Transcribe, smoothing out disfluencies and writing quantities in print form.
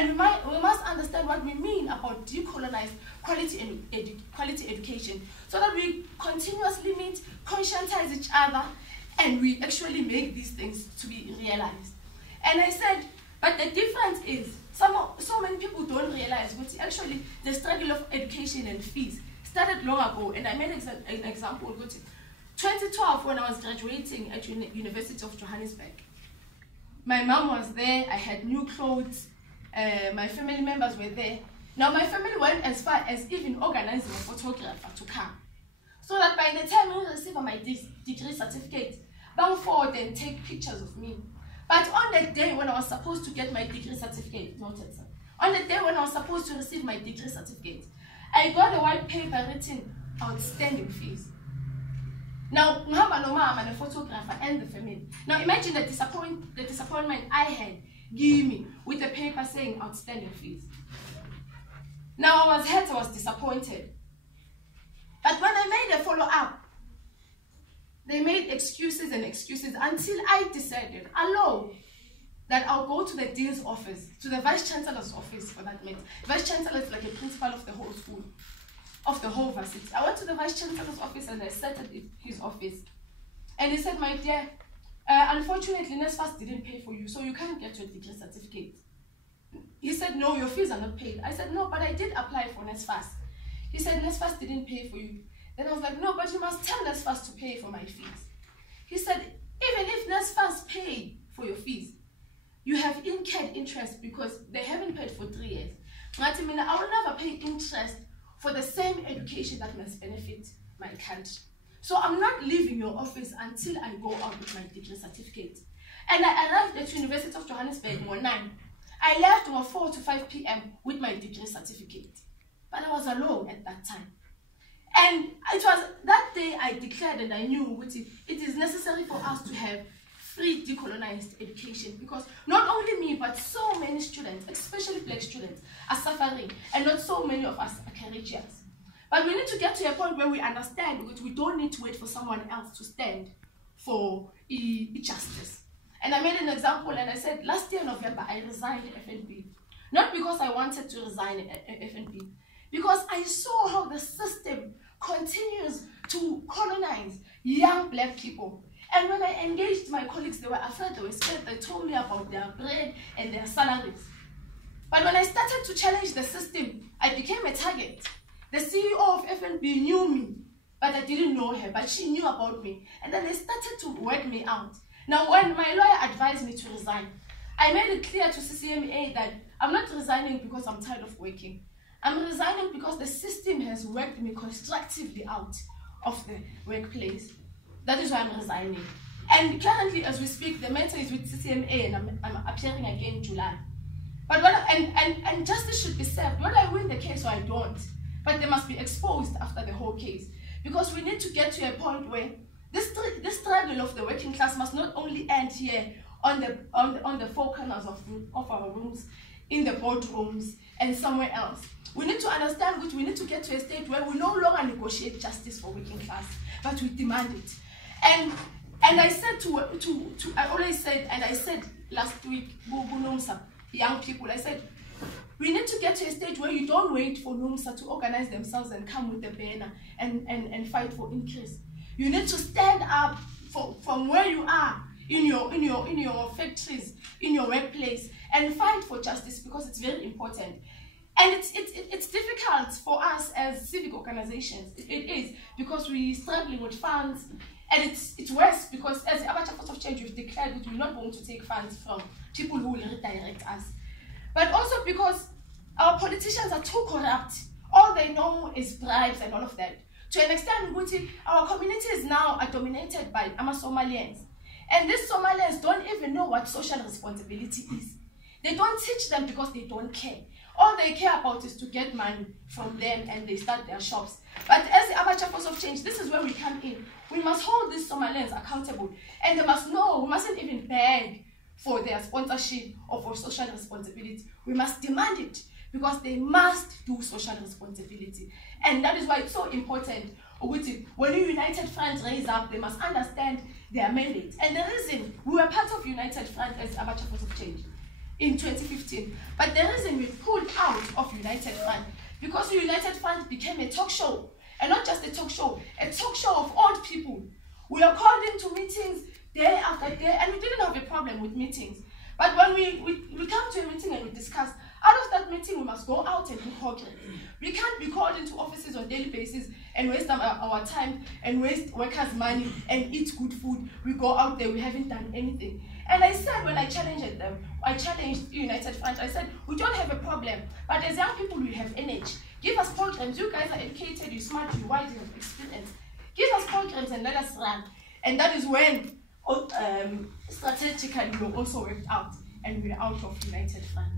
And we must understand what we mean about decolonized quality education, so that we continuously meet, conscientize each other, and we actually make these things to be realized. And I said, but the difference is, so many people don't realize what actually the struggle of education and fees started long ago. And I made an example. 2012, when I was graduating at University of Johannesburg, my mom was there, I had new clothes, my family members were there. Now my family went as far as even organizing a photographer to come, so that by the time I receive my degree certificate, bang forward and take pictures of me. But on the day when I was supposed to get my degree certificate, on the day when I was supposed to receive my degree certificate, I got a white paper written outstanding fees. Now, I'm a photographer and the family. Now imagine the disappointment I had give me with a paper saying outstanding fees. Now I was hurt, I was disappointed. But when I made a follow-up, they made excuses and excuses until I decided alone that I'll go to the dean's office, to the vice chancellor's office for that matter. Vice chancellor is like a principal of the whole school, of the whole varsity. I went to the vice chancellor's office and I sat at his office. And he said, my dear, unfortunately, NSFAS didn't pay for you, so you can't get your degree certificate. He said, no, your fees are not paid. I said, no, but I did apply for NSFAS. He said, NSFAS didn't pay for you. Then I was like, no, but you must tell NSFAS to pay for my fees. He said, even if NSFAS pay for your fees, you have incurred interest because they haven't paid for 3 years. I will never pay interest for the same education that must benefit my country. So I'm not leaving your office until I go out with my degree certificate. And I arrived at University of Johannesburg at 9. I left at 4 to 5 p.m. with my degree certificate. But I was alone at that time. And it was that day I declared and I knew it is necessary for us to have free decolonized education, because not only me but so many students, especially black students, are suffering, and not so many of us are courageous. But we need to get to a point where we understand that we don't need to wait for someone else to stand for justice. And I made an example and I said, last year November I resigned FNB. Not because I wanted to resign FNB, because I saw how the system continues to colonize young black people. And when I engaged my colleagues, they were afraid, they were scared, they told me about their bread and their salaries. But when I started to challenge the system, I became a target. The CEO of FNB knew me, but I didn't know her, but she knew about me. And then they started to work me out. Now, when my lawyer advised me to resign, I made it clear to CCMA that I'm not resigning because I'm tired of working. I'm resigning because the system has worked me constructively out of the workplace. That is why I'm resigning. And currently, as we speak, the matter is with CCMA, and I'm appearing again in July. But and justice should be served. Whether I win the case or I don't, but they must be exposed after the whole case, because we need to get to a point where this struggle of the working class must not only end here on the four corners of our rooms, in the boardrooms, and somewhere else. We need to understand that we need to get to a state where we no longer negotiate justice for working class, but we demand it. And I said I always said, and I said last week, young people, I said, we need to get to a stage where you don't wait for NUMSA to organize themselves and come with a banner and fight for increase. You need to stand up from where you are in your factories, in your workplace, and fight for justice, because it's very important. And it's difficult for us as civic organizations. It is, because we're struggling with funds, and it's worse because as the Abacha Force of Change, we've declared that we're not going to take funds from people who will redirect us. But also because our politicians are too corrupt. All they know is bribes and all of that. To an extent, our communities now are dominated by Somalians. And these Somalians don't even know what social responsibility is. They don't teach them because they don't care. All they care about is to get money from them, and they start their shops. But as the Abacha Force of Change, this is where we come in. We must hold these Somalians accountable. And they must know, we mustn't even beg for their sponsorship or for social responsibility. We must demand it, because they must do social responsibility. And that is why it's so important. When the United Front raise up, they must understand their mandate. And the reason we were part of United Front as Abacha Force of Change in 2015. But the reason we pulled out of United Front, because United Front became a talk show, and not just a talk show of old people. We are called into meetings day after day, and we didn't have a problem with meetings. But when we come to a meeting and we discuss, out of that meeting we must go out and do programs. We can't be called into offices on a daily basis and waste our time and waste workers' money and eat good food. We go out there, we haven't done anything. And I said, when I challenged them, I challenged United Front, I said, we don't have a problem, but as young people we have energy. Give us programs. You guys are educated, you're smart, you're wise, you have experience. Give us programs and let us run. And that is when strategically we also worked out and we're out of United Front.